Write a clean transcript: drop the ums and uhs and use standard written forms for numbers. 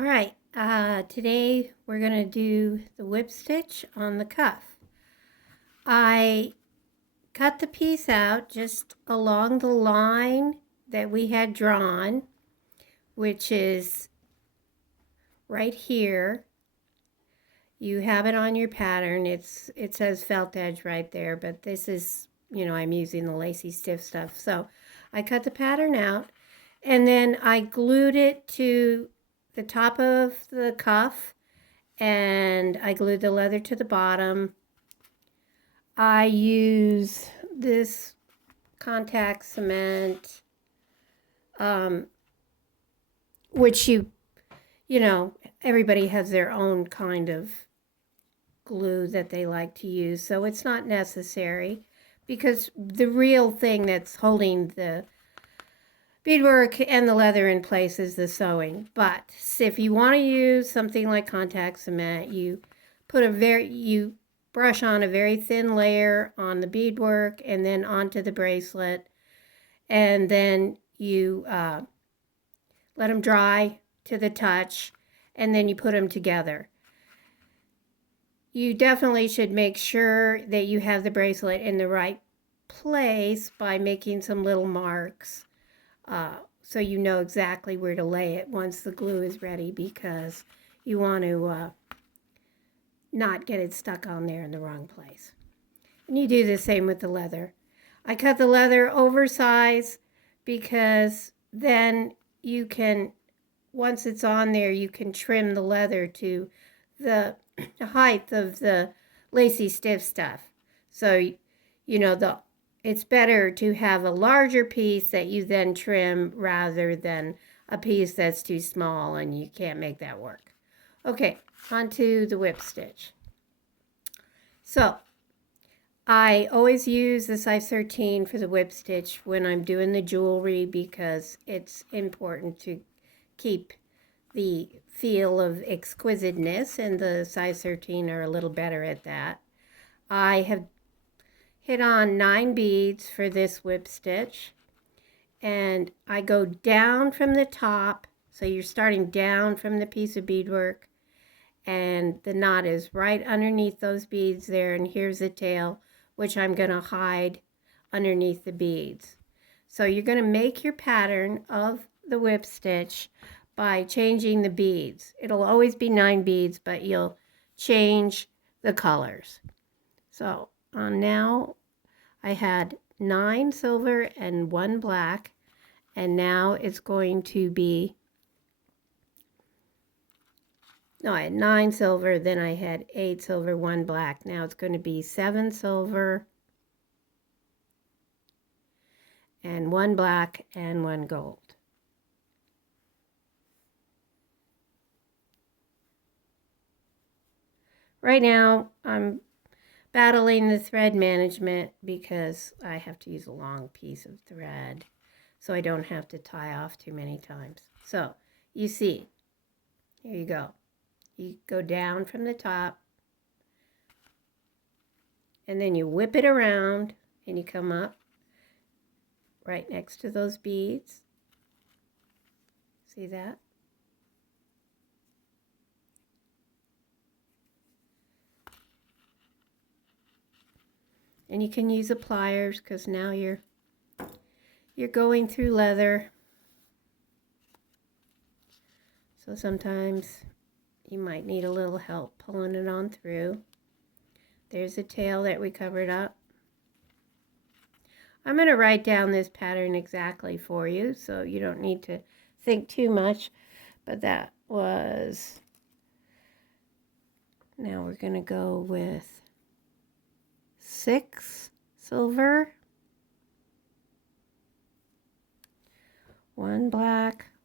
All right, today we're going to do the whip stitch on the cuff. I cut the piece out just along the line that we had drawn, which is right here. You have it on your pattern. It says felt edge right there, but this is, I'm using the lacy stiff stuff. So I cut the pattern out, and then I glued it to the top of the cuff, and I glued the leather to the bottom. I use this contact cement, which everybody has their own kind of glue that they like to use, so it's not necessary, because the real thing that's holding the beadwork and the leather in place is the sewing. But if you want to use something like contact cement, you brush on a very thin layer on the beadwork and then onto the bracelet, and then you let them dry to the touch, and then you put them together. You definitely should make sure that you have the bracelet in the right place by making some little marks, so you know exactly where to lay it once the glue is ready, because you want to not get it stuck on there in the wrong place. And you do the same with the leather. I cut the leather oversize because then you can, once it's on there, you can trim the leather to the height of the lacy stiff stuff. So, it's better to have a larger piece that you then trim rather than a piece that's too small and you can't make that work. Okay, on to the whip stitch. So, I always use the size 13 for the whip stitch when I'm doing the jewelry, because it's important to keep the feel of exquisiteness, and the size 13 are a little better at that. I have hit on 9 beads for this whip stitch, and I go down from the top, so you're starting down from the piece of beadwork, and the knot is right underneath those beads there, and here's the tail, which I'm going to hide underneath the beads. So you're going to make your pattern of the whip stitch by changing the beads. It'll always be 9 beads, but you'll change the colors. So now I had 9 silver and 1 black, and now it's going to be, no, I had 9 silver, then I had 8 silver, 1 black. Now it's going to be 7 silver and 1 black and 1 gold. Right now, I'm battling the thread management because I have to use a long piece of thread, so I don't have to tie off too many times. So, you see, here you go. You go down from the top, and then you whip it around, and you come up right next to those beads. See that? And you can use the pliers, because now you're going through leather. So sometimes you might need a little help pulling it on through. There's the tail that we covered up. I'm going to write down this pattern exactly for you, so you don't need to think too much. But that was, now we're going to go with 6 silver, 1 black,